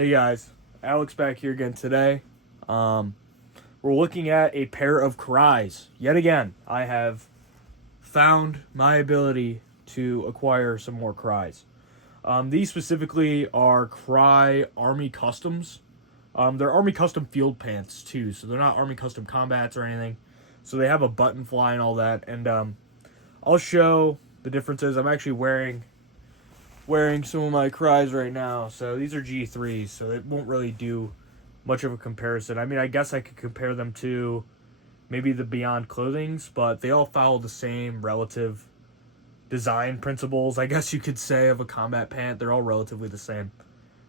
Hey guys, Alex back here again today. We're looking at a pair of Cryes. Yet again, I have found my ability to acquire some more Cryes. These specifically are Crye Army Customs. They're Army Custom Field Pants too, so they're not Army Custom Combats or anything. So they have a button fly and all that, and I'll show the differences. I'm actually wearing some of my Cryes right now. So these are G3s, so it won't really do much of a comparison. I mean, I guess I could compare them to maybe the Beyond Clothings, but they all follow the same relative design principles, I guess you could say, of a combat pant. They're all relatively the same.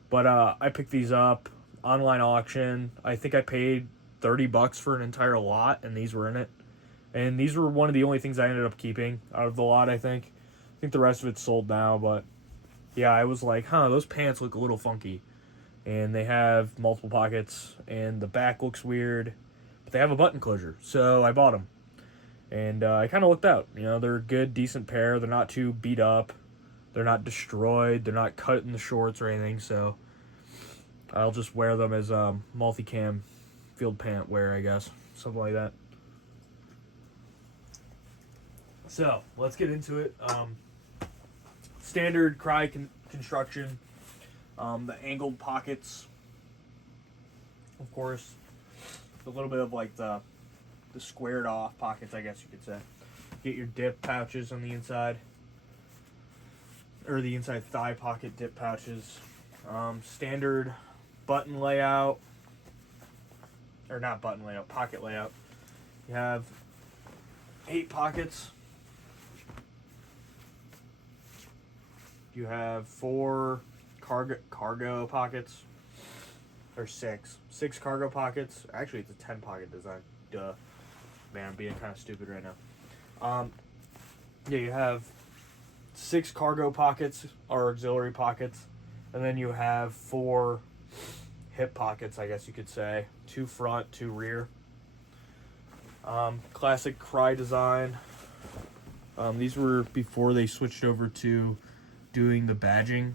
But I picked these up online auction. I think I paid $30 for an entire lot, and these were in it. And these were one of the only things I ended up keeping out of the lot, I think. I think the rest of it's sold now, but yeah, I was like, those pants look a little funky. And they have multiple pockets, and the back looks weird, but they have a button closure, so I bought them. And I kind of looked out. You know, they're a good, decent pair. They're not too beat up. They're not destroyed. They're not cut in the shorts or anything, so I'll just wear them as multicam field pant wear, I guess. Something like that. So, let's get into it. Standard Crye construction. The angled pockets, of course. A little bit of like the squared off pockets, I guess you could say. Get your dip pouches on the inside, or the inside thigh pocket dip pouches. Standard button layout, or not button layout, pocket layout. You have 8 pockets. You have 4 cargo pockets, or 6 cargo pockets. Actually, it's a 10 pocket design. Duh. Man, I'm being kind of stupid right now. Yeah, you have 6 cargo pockets, or auxiliary pockets, and then you have 4 hip pockets, I guess you could say. 2 front, 2 rear. Classic Crye design. These were before they switched over to doing the badging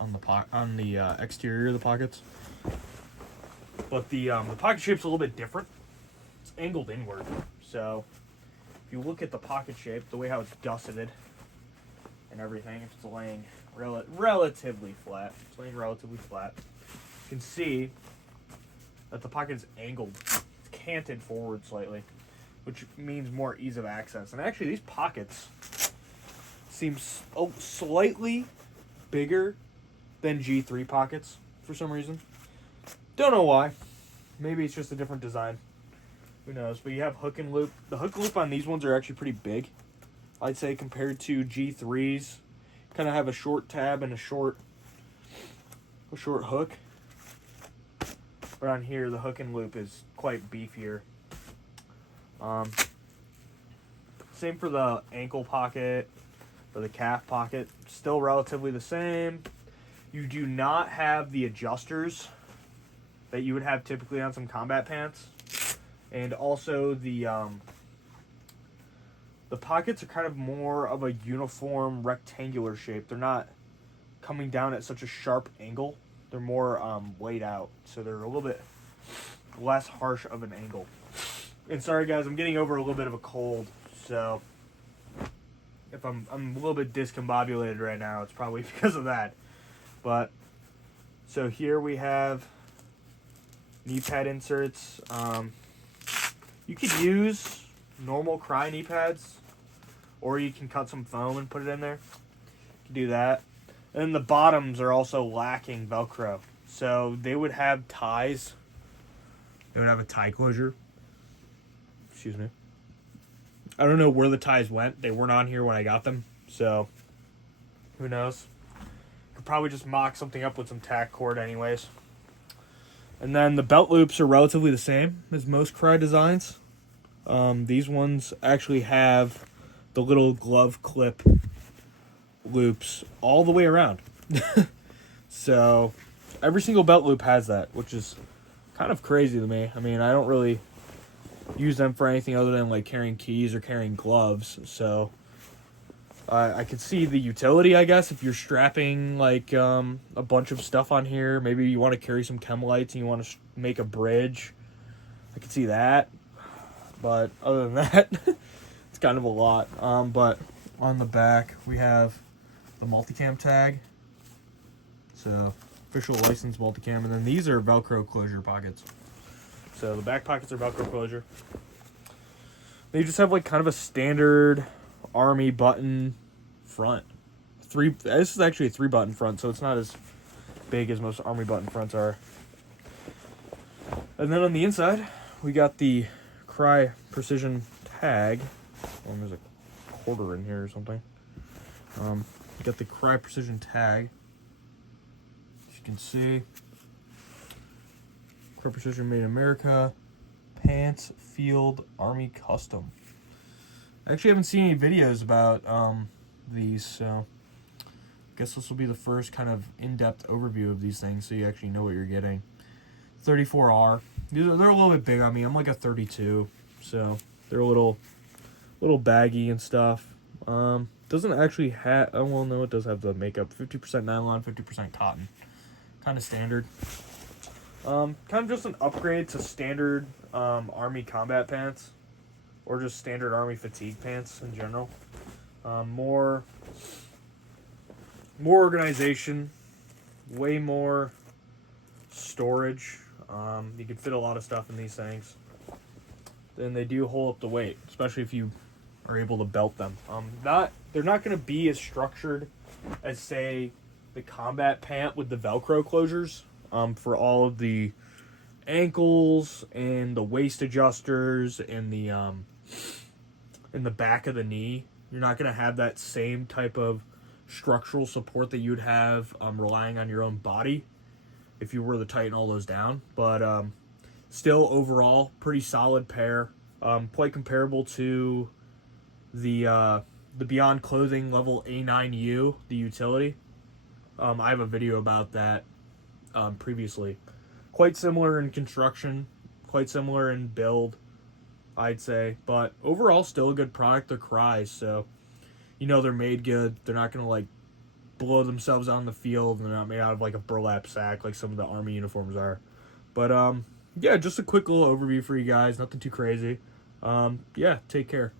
on the exterior of the pockets. But the pocket shape's a little bit different. It's angled inward. So if you look at the pocket shape, the way how it's gusseted and everything, if it's laying relatively flat, you can see that the pocket is angled. It's canted forward slightly, which means more ease of access. And actually, these pockets seem slightly bigger than G3 pockets for some reason. Don't know why. Maybe it's just a different design. Who knows? But you have hook and loop. The hook and loop on these ones are actually pretty big, I'd say, compared to G3s. Kind of have a short tab and a short hook. But on here, the hook and loop is quite beefier. Same for the ankle pocket or the calf pocket. Still relatively the same. You do not have the adjusters that you would have typically on some combat pants. And also the pockets are kind of more of a uniform rectangular shape. They're not coming down at such a sharp angle. They're more laid out. So they're a little bit less harsh of an angle. And sorry guys, I'm getting over a little bit of a cold. So if I'm a little bit discombobulated right now, it's probably because of that. But so here we have knee pad inserts. You could use normal Crye knee pads, or you can cut some foam and put it in there. You can do that. And then the bottoms are also lacking Velcro, so they would have ties. They would have a tie closure. Excuse me. I don't know where the ties went. They weren't on here when I got them, so who knows? Could probably just mock something up with some tack cord anyways. And then the belt loops are relatively the same as most Crye designs. These ones actually have the little glove clip loops all the way around. So every single belt loop has that, which is kind of crazy to me. I mean, I don't really use them for anything other than like carrying keys or carrying gloves. So I could see the utility, I guess, if you're strapping like a bunch of stuff on here. Maybe you want to carry some chem lights and you want to make a bridge. I could see that. But other than that, it's kind of a lot. But on the back, we have the Multicam tag. So, official license Multicam. And then these are Velcro closure pockets. So, the back pockets are Velcro closure. They just have like kind of a standard Army button front. This is actually a 3-button front, so it's not as big as most Army button fronts are. And then on the inside, we got the Crye precision tag. Oh, there's a quarter in here or something. We got the Crye precision tag. As you can see, Crye precision made in America. Pants Field Army Custom. I actually haven't seen any videos about these, so I guess this will be the first kind of in-depth overview of these things, so you actually know what you're getting. 34R. They're a little bit big on me. I'm like a 32, so they're a little baggy and stuff. Doesn't actually have. Oh well, no, it does have the makeup. 50% nylon, 50% cotton. Kind of standard. Kind of just an upgrade to standard Army combat pants, or just standard Army fatigue pants in general. More organization, way more storage. You can fit a lot of stuff in these things. Then they do hold up the weight, especially if you are able to belt them. They're not going to be as structured as, say, the combat pant with the Velcro closures. For all of the ankles and the waist adjusters and the in the back of the knee, you're not going to have that same type of structural support that you'd have relying on your own body if you were to tighten all those down. But still, overall, pretty solid pair. Quite comparable to the Beyond Clothing Level A9U, the utility. I have a video about that previously. Quite similar in construction, quite similar in build, I'd say. But overall, still a good product. They're Crye, so you know they're made good. They're not going to like blow themselves out in the field, and they're not made out of like a burlap sack like some of the Army uniforms are. But yeah, just a quick little overview for you guys. Nothing too crazy. Yeah, take care.